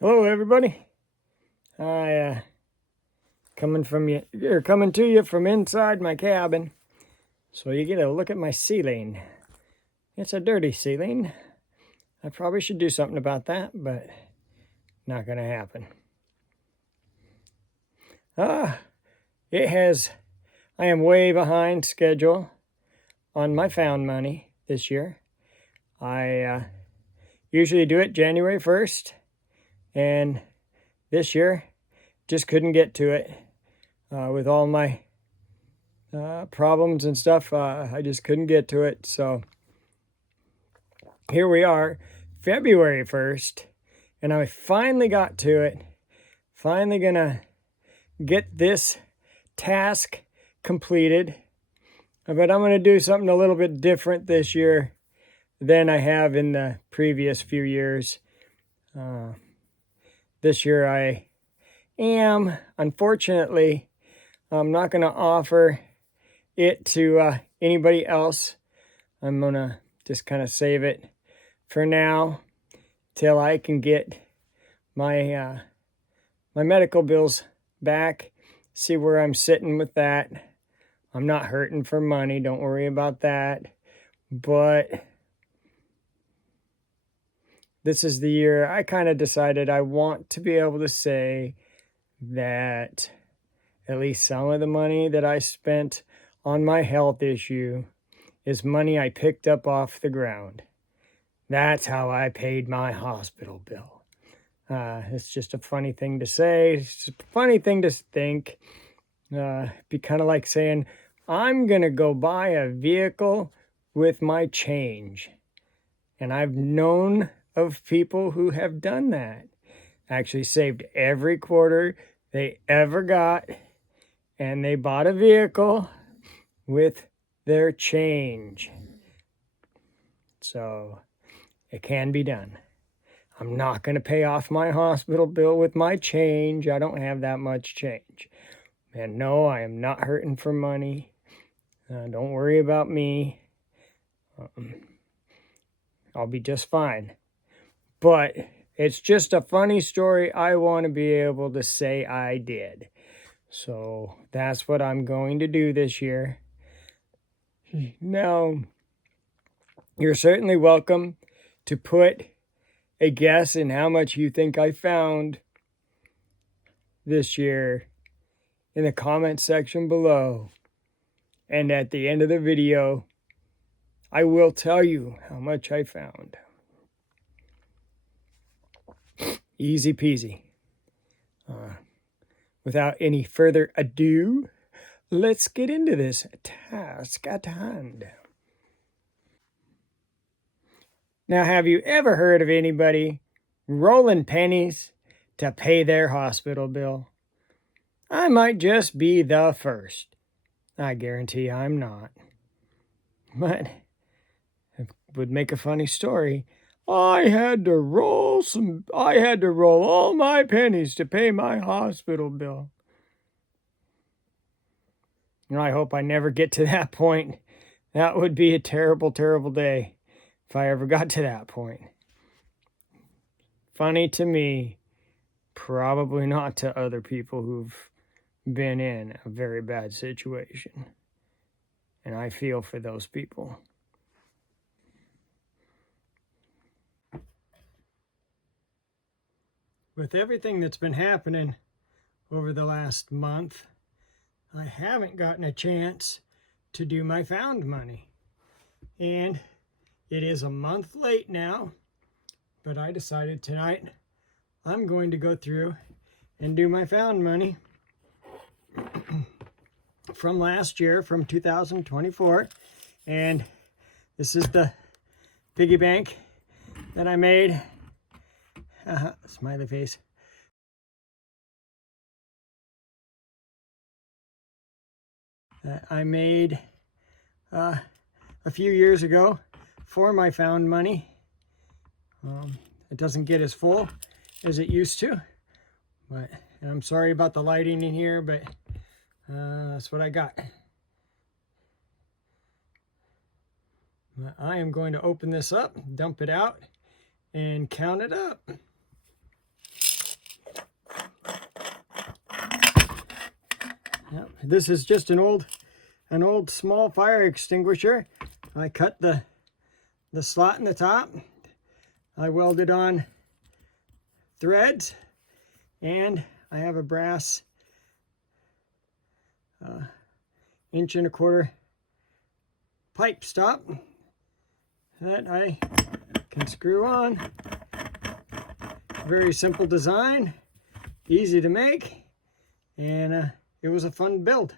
Hello, everybody. I coming to you from inside my cabin, so you get a look at my ceiling. It's a dirty ceiling. I probably should do something about that, but not gonna happen. It has. I am way behind schedule on my found money this year. I usually do it January 1st, and this year just couldn't get to it with all my problems and stuff. I just couldn't get to it. So here we are, February 1st, and I finally got to it. Finally gonna get this task completed. But I'm gonna do something a little bit different this year than I have in the previous few years. This year I am, unfortunately, I'm not gonna offer it to anybody else. I'm gonna just kind of save it for now till I can get my my medical bills back, see where I'm sitting with that. I'm not hurting for money, don't worry about that. But this is the year I kind of decided I want to be able to say that at least some of the money that I spent on my health issue is money I picked up off the ground. That's how I paid my hospital bill. It's just a funny thing to say. It's a funny thing to think. It'd be kind of like saying, I'm going to go buy a vehicle with my change. And I've known of people who have done that. Actually saved every quarter they ever got, and they bought a vehicle with their change. So it can be done. I'm not going to pay off my hospital bill with my change. I don't have that much change. And no, I am not hurting for money. Don't worry about me. I'll be just fine. But it's just a funny story I want to be able to say I did. So that's what I'm going to do this year. Now, you're certainly welcome to put a guess in how much you think I found this year in the comment section below. And at the end of the video, I will tell you how much I found. Easy peasy. Without any further ado, let's get into this task at hand. Now, have you ever heard of anybody rolling pennies to pay their hospital bill? I might just be the first. I guarantee I'm not. But it would make a funny story. I had to roll all my pennies to pay my hospital bill. And I hope I never get to that point. That would be a terrible, terrible day if I ever got to that point. Funny to me, probably not to other people who've been in a very bad situation. And I feel for those people. With everything that's been happening over the last month, I haven't gotten a chance to do my found money. And it is a month late now, but I decided tonight I'm going to go through and do my found money from last year, from 2024. And this is the piggy bank that I made. Smiley face. I made a few years ago for my found money. It doesn't get as full as it used to, but and I'm sorry about the lighting in here, but that's what I got. I am going to open this up, dump it out, and count it up. This is just an old small fire extinguisher. I cut the slot in the top. I welded on threads, and I have a brass 1.25" pipe stop that I can screw on. Very simple design, easy to make, and it was a fun build.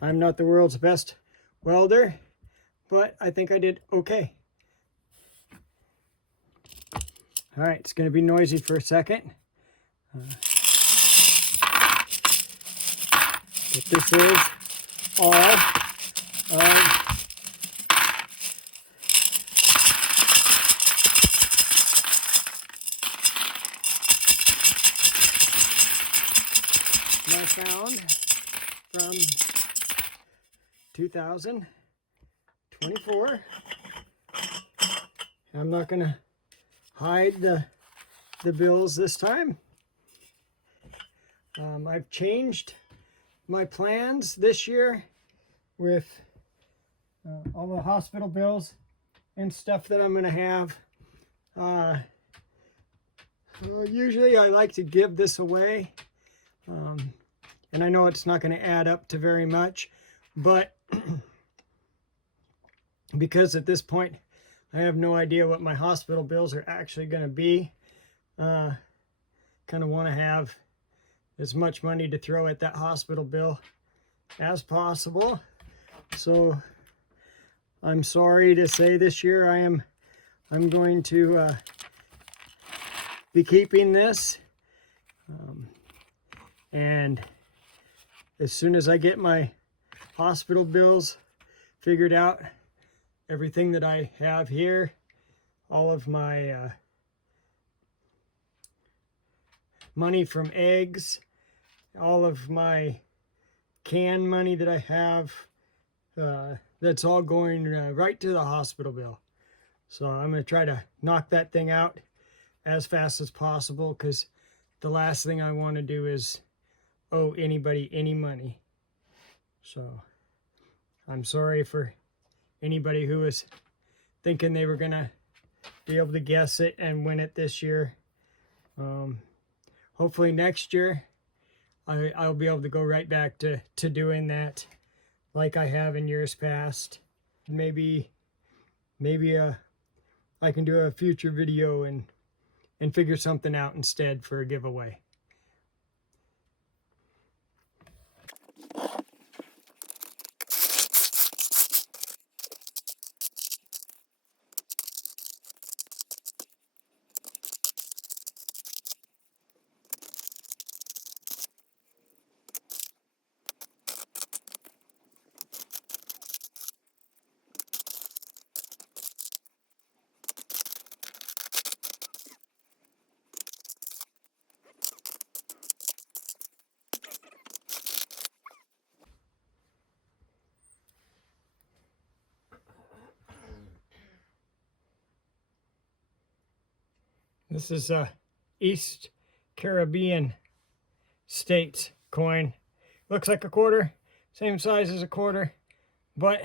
I'm not the world's best welder, but I think I did okay. All right, it's going to be noisy for a second. But this is all I found from 2024. I'm not going to hide the bills this time. I've changed my plans this year with all the hospital bills and stuff that I'm going to have. Usually I like to give this away, and I know it's not going to add up to very much, but because at this point I have no idea what my hospital bills are actually going to be, kind of want to have as much money to throw at that hospital bill as possible. So I'm sorry to say this year I'm going to be keeping this, and as soon as I get my hospital bills figured out, everything that I have here, all of my money from eggs, all of my canned money that I have, that's all going right to the hospital bill. So I'm going to try to knock that thing out as fast as possible, because the last thing I want to do is owe anybody any money. So I'm sorry for anybody who was thinking they were going to be able to guess it and win it this year. Hopefully next year I'll be able to go right back to doing that like I have in years past. Maybe I can do a future video and figure something out instead for a giveaway. This is a East Caribbean States coin. Looks like a quarter, same size as a quarter, but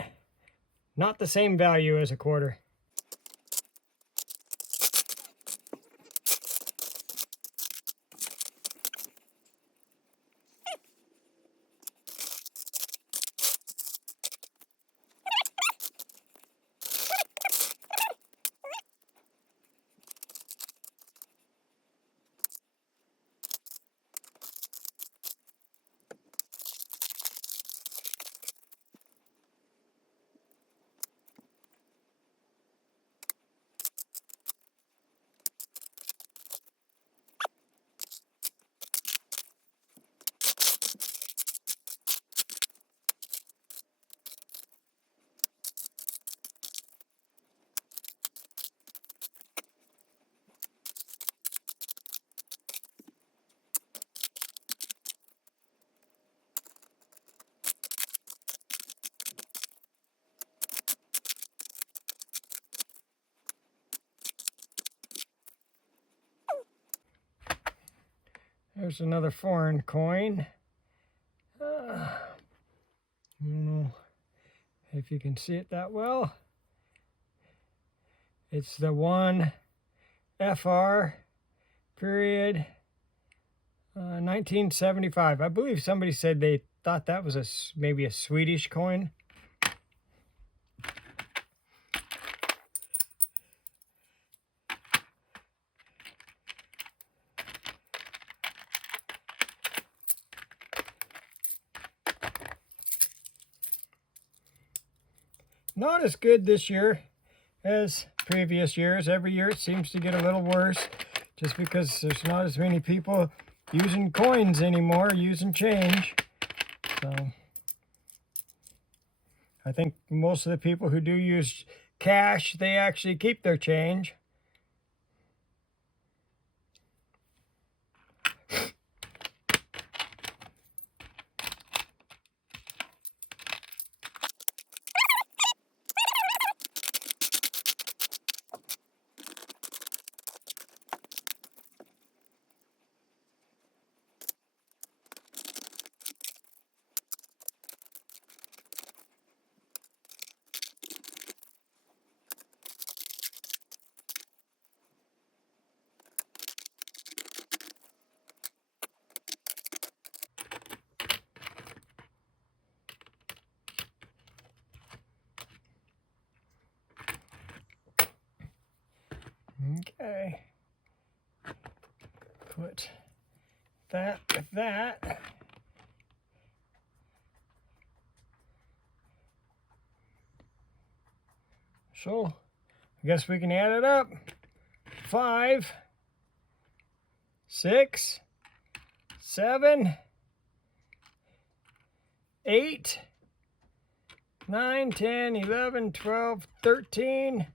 not the same value as a quarter. There's another foreign coin. I don't know if you can see it that well. It's the 1 FR period 1975. I believe somebody said they thought that was maybe a Swedish coin. Not as good this year as previous years. Every year it seems to get a little worse just because there's not as many people using coins anymore, using change. So I think most of the people who do use cash, they actually keep their change. Okay, put that with that. So I guess we can add it up. 5, 6, 7, 8, 9, 10, 11, 12, 13,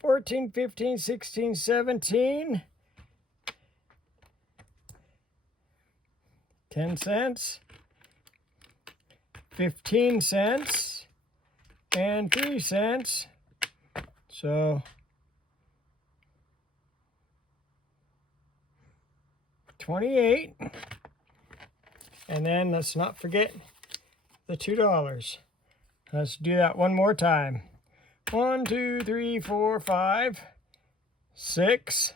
14, 15, 16, 17, 10 cents, 15 cents, and 3 cents. So 28. And then let's not forget the $2. Let's do that one more time. 1, 2, 3, 4, 5, 6,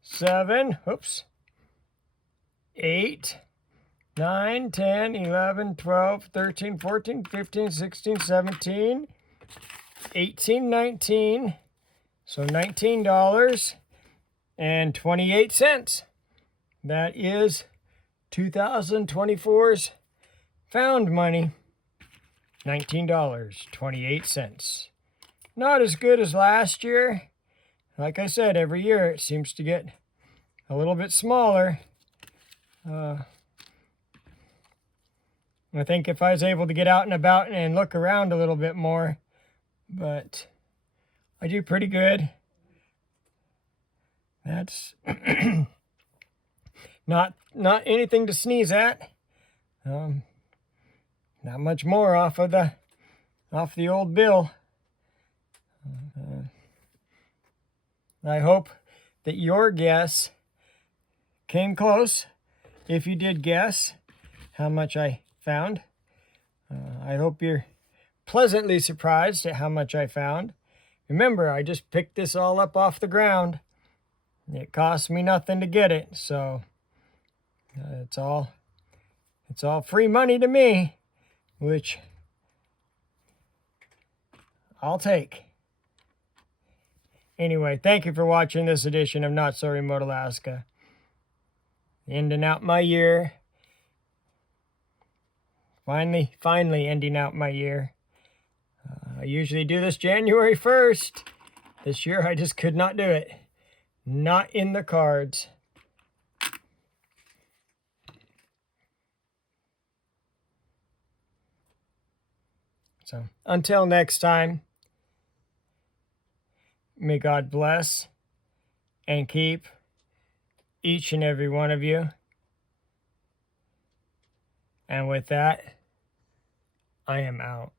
7, 8, 9, 10, 11, 12, 13, 14, 15, 16, 17, 18, 19. So $19 and 28 cents. That is 2024's found money. $19.28. Not as good as last year. Like I said, every year it seems to get a little bit smaller. I think if I was able to get out and about and look around a little bit more, but I do pretty good. That's not anything to sneeze at. Not much more off the old bill. I hope that your guess came close. If you did guess how much I found, I hope you're pleasantly surprised at how much I found. Remember, I just picked this all up off the ground. It cost me nothing to get it, so it's all free money to me, which I'll take. Anyway, thank you for watching this edition of Not So Remote Alaska. Ending out my year. Finally ending out my year. I usually do this January 1st. This year I just could not do it. Not in the cards. So until next time, may God bless and keep each and every one of you. And with that, I am out.